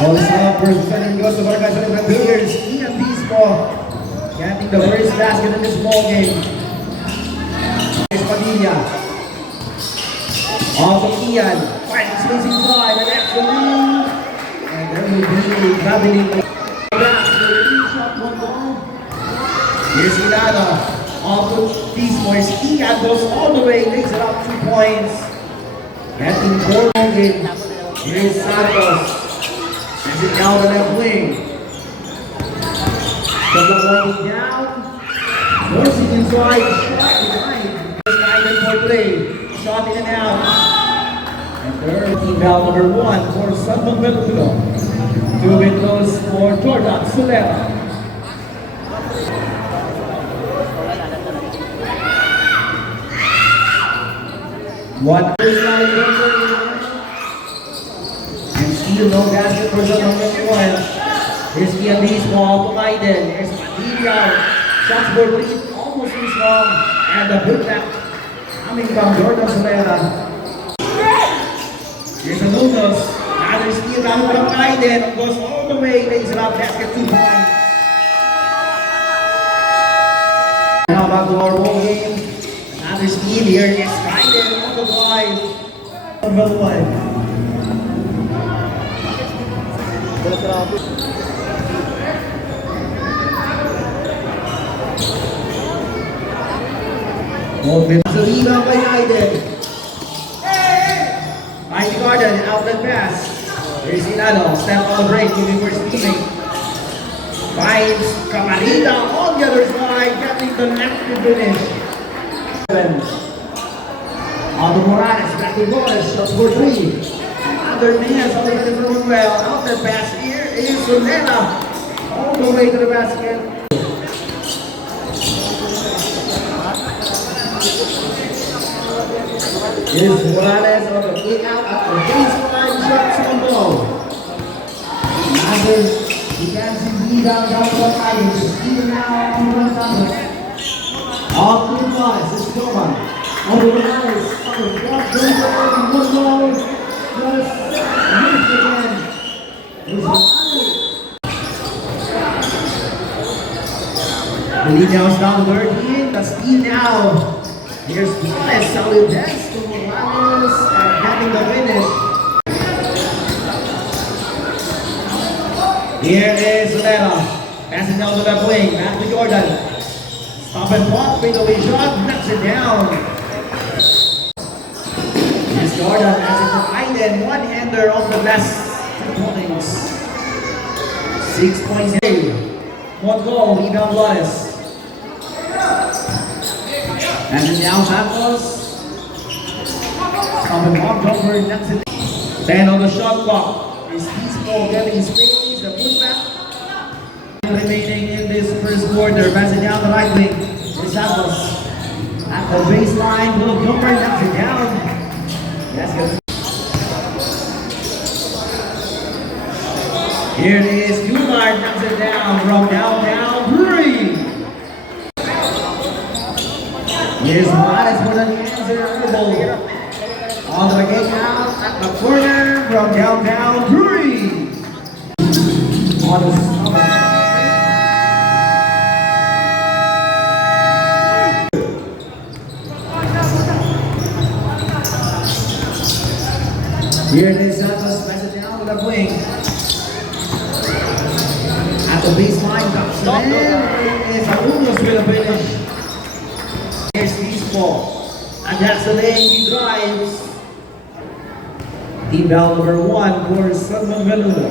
Also, first second goes to Barangay Salitan Billiards. Ian Bispo getting the first basket in this ball game. Padilla. Also Ian. Finding space inside. And actually, and there will be a traveling shot, one ball. Here's Milano. Also Bispo. Ian goes all the way. Takes it up 2 points. Getting 4 game. Here's Santos. As it down the left wing. The block going down. Forcing inside. Shot behind. First guided for 3. Shot in and out. And third team foul number 1 for Sunmon Veludo. 2 windows for Jordan Solera. One first line. Still no basket for the number 1. Here's Ian Bispo to Maiden. Here's Padilla. Shots for 3. Almost too strong. And the putback coming from Jordan Solera. Here's a Nunos. Another steal coming from Maiden. Goes all the way. Lays it up. Basket 2 points. Now back to our ball game. Another steal here. Yes, Maiden on the drive. Number 1. So rebound by Maiden. Mighty Garden, outlet pass. Here's Inano, step on the break, moving for steaming. Finds Camarita on the other side, getting the left to finish. Aldo Morales, back to Morales, shots for 3. Other hands on the different well. Outlet pass here is Solera. All the way to the basket. Here's Morales on the kick out at the baseline. Shots on goal. Another defensive rebound from Irish. Even now on one time. Off to Morales. This is Norman. On the Morales. On the block. One goal. The lead now is down to 13. The steal now. Here's Morales. Solid dance to Morales and getting the finish. Here is Solera. Passing down to left wing. Back to Jordan. Stop and pop. Fadeaway shot. Knocks it down. Here's Jordan as it for Aiden. One-hander on the last 2 points. 6 points. 1 goal. Rebound Wallace. And then now Santos. Stop and pop. Jumper. Knocks it down. 10 on the shot clock. Is Bispo getting space. The putback. Remaining in this first quarter. Passing down the right wing. Here's Santos. At the baseline. Little jumper. Knocks it down. That's good. Here it is. Newmark knocks it down from downtown. 3. Here's Morales for the answer. On the kick out at the corner from downtown. 3. On the stomach. Here it is, Santos, pass it down to the wing. At the baseline, drops it in. It's Arunos with a finish. Here's Bispo. And that's the lane he drives. Team foul number 1 for Sunmon Veludo.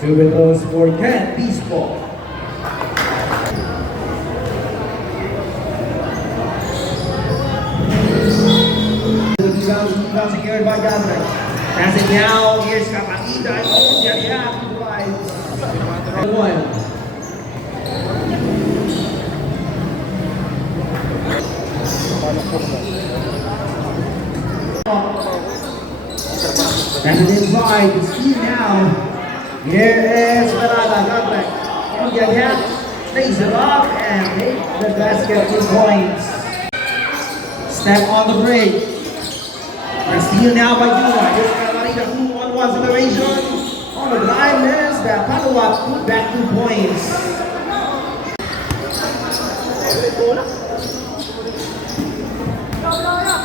2 windows for Ken Bispo. The secured by Godric. Pass it down, here's Camarita, oh, yeah, he drives. 1. Pass it inside, the steal now. Here is Verada, Godric. Oh, yeah, lays it up and make the basket 2 points. Step on the break. Steal now by Juna. Here's Camarita, 2-on-1 celebration. On the drive, Dennis, the Padua put back 2 points.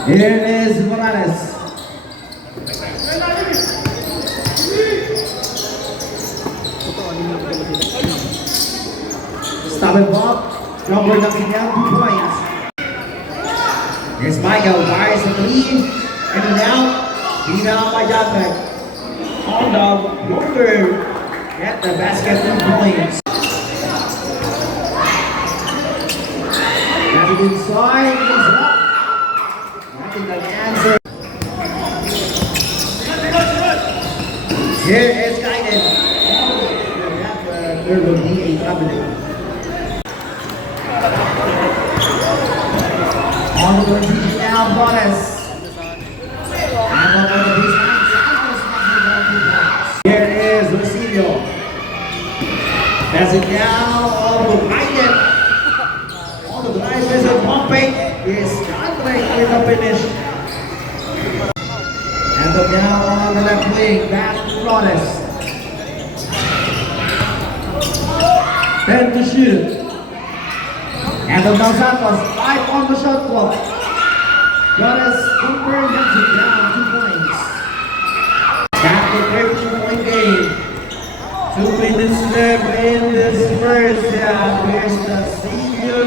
Here is Morales. Stop and block. Jumper knocking down 2 points. Here's Michael, fires the lead. And now, rebound by Jacek. On the blocker. Get the basket 2 points. Got it inside. He's up. Nothing but answer. Here is Guided. There will be a cabinet. On the position now, Bonas. And on the baseline, here is Lucilio. Pass it down, all the Guided. On the drive, is a pumping. Is Andre with the finish. And the now on the left wing, back to Flores. 10 to shoot. And the Santos, 5 on the shot clock. Flores confirmed it down 2 points. Back to 13-point game. 2 minutes left in this first half. Here's the senior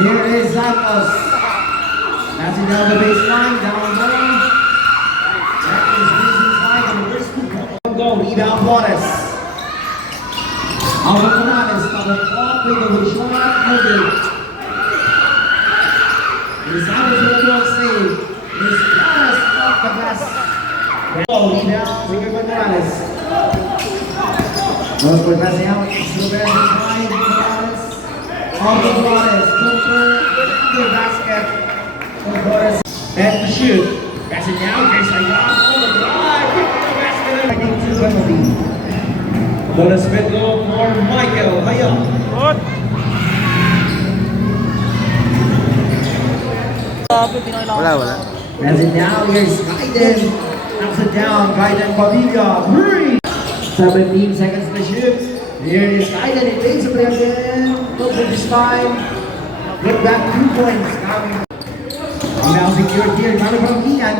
Here is Santos. Passing down the baseline, down low. That is Mason Slide on the first 2 points. Go, rebound Flores. Alvin Morales, double block, with the shot, moving. Here's Santos with a block save. Here's Flores off the pass. Go, rebound, Ricky Morales. Goes for passing out, Silver behind Morales. On the Flores, the basket. And to shoot. Pass it down. There's a yard on the drive. The basket. To penalty. Flores Pedro for Michael. Hayo. Wala. Pass it down. Here's Gaiden. Knocks it down. Gaiden Padilla. 17 seconds to shoot. Here is Gaiden. It takes a play again. Look at this time. Get back 2 points. Now secured here, coming from Ian.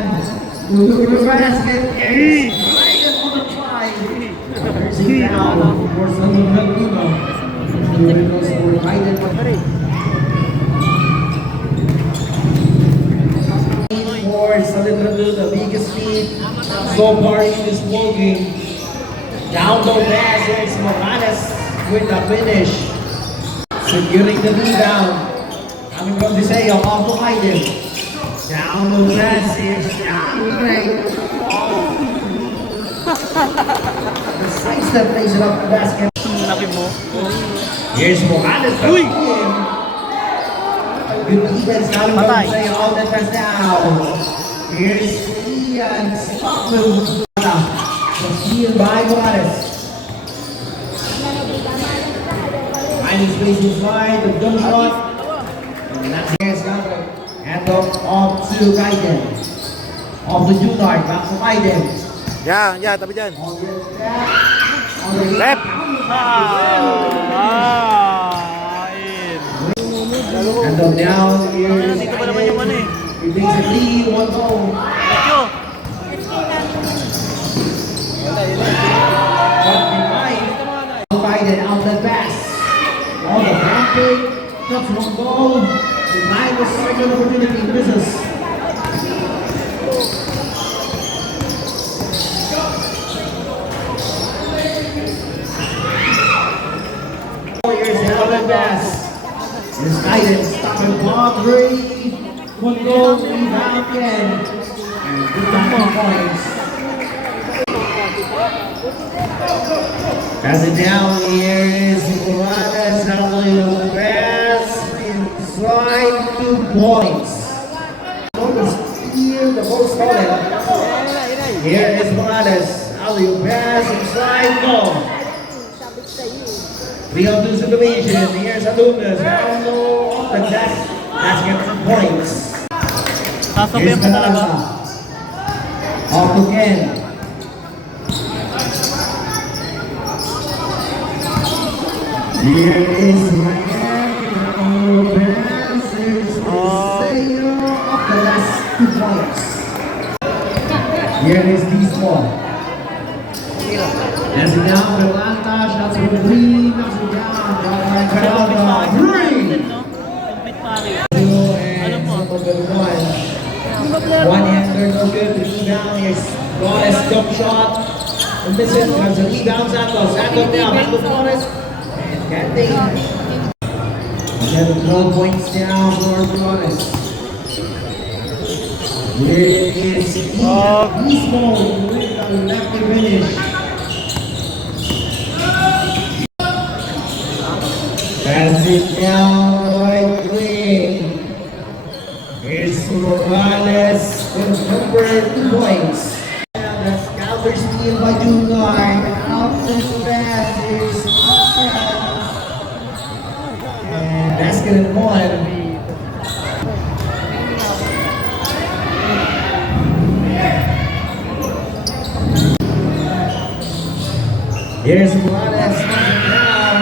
Basket. Gaiden on the try. Nursing down for Santo Pelino. Here it goes for Gaiden. For Santo Pelino, the biggest lead so far in this ball game. Down low pass, there's Morales with the finish. Securing the rebound. Coming from Deseo, off to Gaiden. Down the pass, here's down the break. The sidestep plays it off the basket. Here's Morales. Good defense coming from Deseo, all the pass down. Here's Ian. The steal by Morales. Finding space inside, the jump shot. And that's here's Gabriel. Hand off to Gaiden. Off to Junard, back to Gaiden. Yeah, tabi dyan. On the left. On the left. And down here is Gaiden. He takes a lead, 1 goal. Gaiden out the pass. On the ramping, touch 1 goal. Denied the second opportunity, misses. Here's the other pass. Here's Gaiden, stop and block, 3. 1 goal, rebound again. And good back points. Pass it down, here is Morales, pass inside 2 points. The ball stolen. Here is Morales, Alley pass inside, no. Sabi ko sa'yo eh. 3-on-2 situation. Here's Alumnus. Down low off the deck. Basket for points. Sasabihan Here's pa talaga. Manasa. Off to Ken. Here is Ryan. Passes Seo off the last 2 points. Here is D-Small. That's it down for Atlanta. Shots for 3. Knocks it down. Ryan Carvalho. 3. And number 1. One-hander, no good. Rebound. Here's Flores. Jump shot. And miss it. Comes a rebound. Santos. Santos now. Back to Flores. And Canting. And 12 points down for Flores. Here is Eastmore with a lefty finish. Pass it down right wing. Here's Morales with number 2 points. And that's counter steal by Jungar. Out this pass is and basket and 1. Here's Morales down,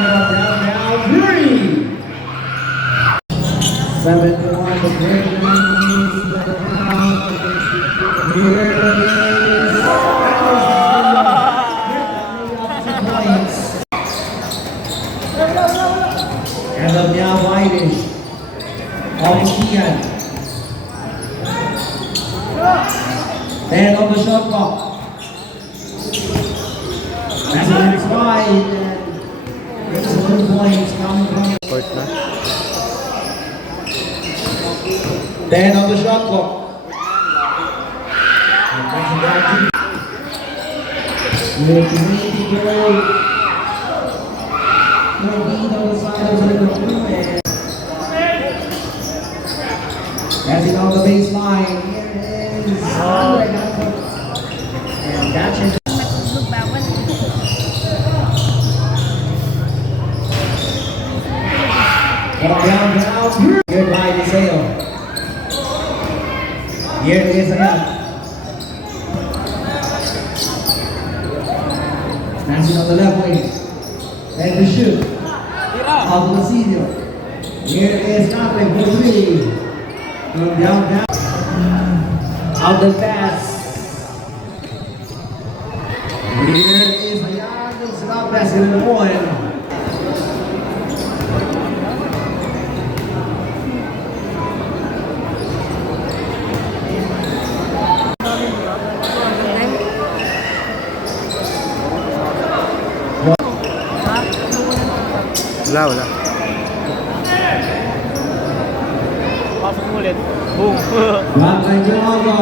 3. 7-1, the break. Here is points. And the now Biden. Off Kian. Then on the shot clock. That's it inside. And there's 1 point coming from Court na. then on the shot clock. That's it on the baseline. Here is and that's it. Matulog bawal. Down. Good by Deseo. Here is again. That's it on the left wing. And the shoot. Out to the senior. Here is Patrick for 3. From down. Out the pass. Here is Hayan. Stop basket in the 1. Wala. Pasok mo ulit. Boom. Back by Diago.